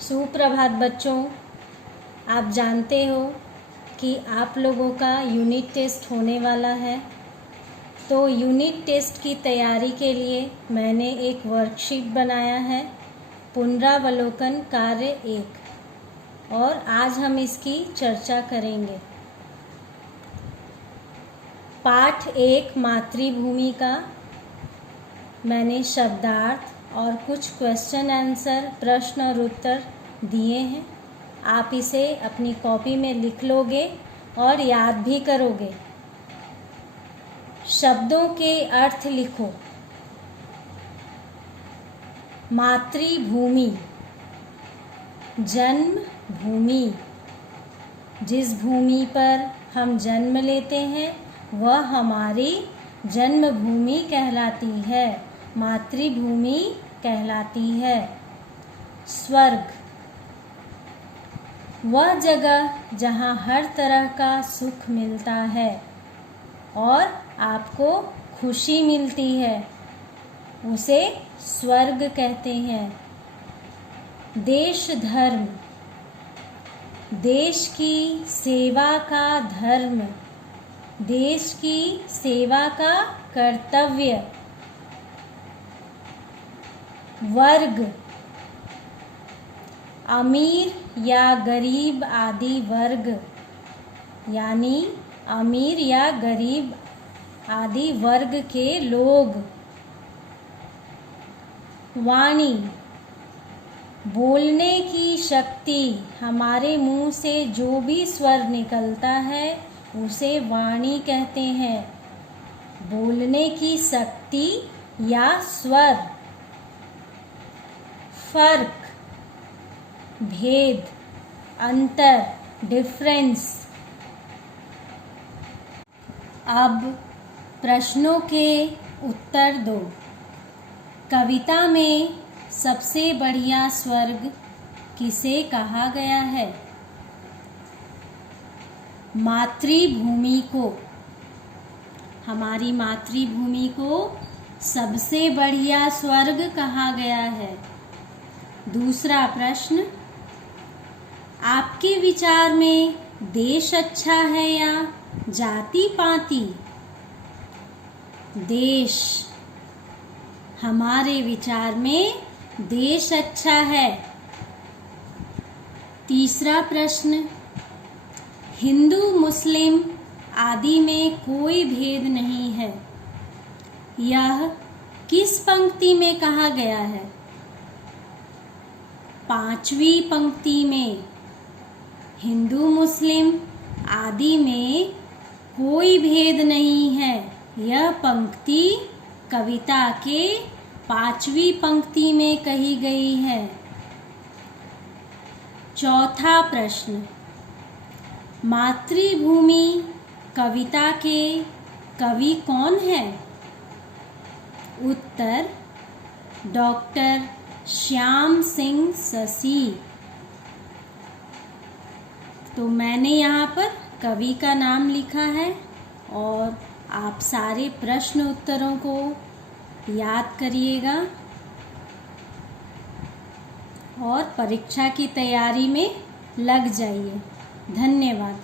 सुप्रभात बच्चों। आप जानते हो कि आप लोगों का यूनिट टेस्ट होने वाला है। तो यूनिट टेस्ट की तैयारी के लिए मैंने एक वर्कशीट बनाया है, पुनरावलोकन कार्य 1, और आज हम इसकी चर्चा करेंगे। पाठ 1 मातृभूमि का मैंने शब्दार्थ और कुछ क्वेश्चन आंसर, प्रश्न और उत्तर दिए हैं। आप इसे अपनी कॉपी में लिख लोगे और याद भी करोगे। शब्दों के अर्थ लिखो। मातृभूमि, जन्म भूमि। जिस भूमि पर हम जन्म लेते हैं वह हमारी जन्मभूमि कहलाती है, मातृभूमि कहलाती है। स्वर्ग, वह जगह जहाँ हर तरह का सुख मिलता है और आपको खुशी मिलती है, उसे स्वर्ग कहते हैं। देश धर्म, देश की सेवा का धर्म, देश की सेवा का कर्तव्य। वर्ग, अमीर या गरीब आदि वर्ग, यानी अमीर या गरीब आदि वर्ग के लोग। वाणी, बोलने की शक्ति, हमारे मुंह से जो भी स्वर निकलता है उसे वाणी कहते हैं। बोलने की शक्ति या स्वर। फर्क, भेद, अंतर, डिफरेंस। अब प्रश्नों के उत्तर दो। कविता में सबसे बढ़िया स्वर्ग किसे कहा गया है? मातृभूमि को। हमारी मातृभूमि को सबसे बढ़िया स्वर्ग कहा गया है। दूसरा प्रश्न, आपके विचार में देश अच्छा है या जाति पाति? देश, हमारे विचार में देश अच्छा है। तीसरा प्रश्न, हिंदू मुस्लिम आदि में कोई भेद नहीं है, यह किस पंक्ति में कहा गया है? 5वीं पंक्ति में। हिंदू मुस्लिम आदि में कोई भेद नहीं है, यह पंक्ति कविता के 5वीं पंक्ति में कही गई है। चौथा प्रश्न, मातृभूमि कविता के कवि कौन है? उत्तर, डॉक्टर श्याम सिंह शशि। तो मैंने यहाँ पर कवि का नाम लिखा है और आप सारे प्रश्न उत्तरों को याद करिएगा और परीक्षा की तैयारी में लग जाइए। धन्यवाद।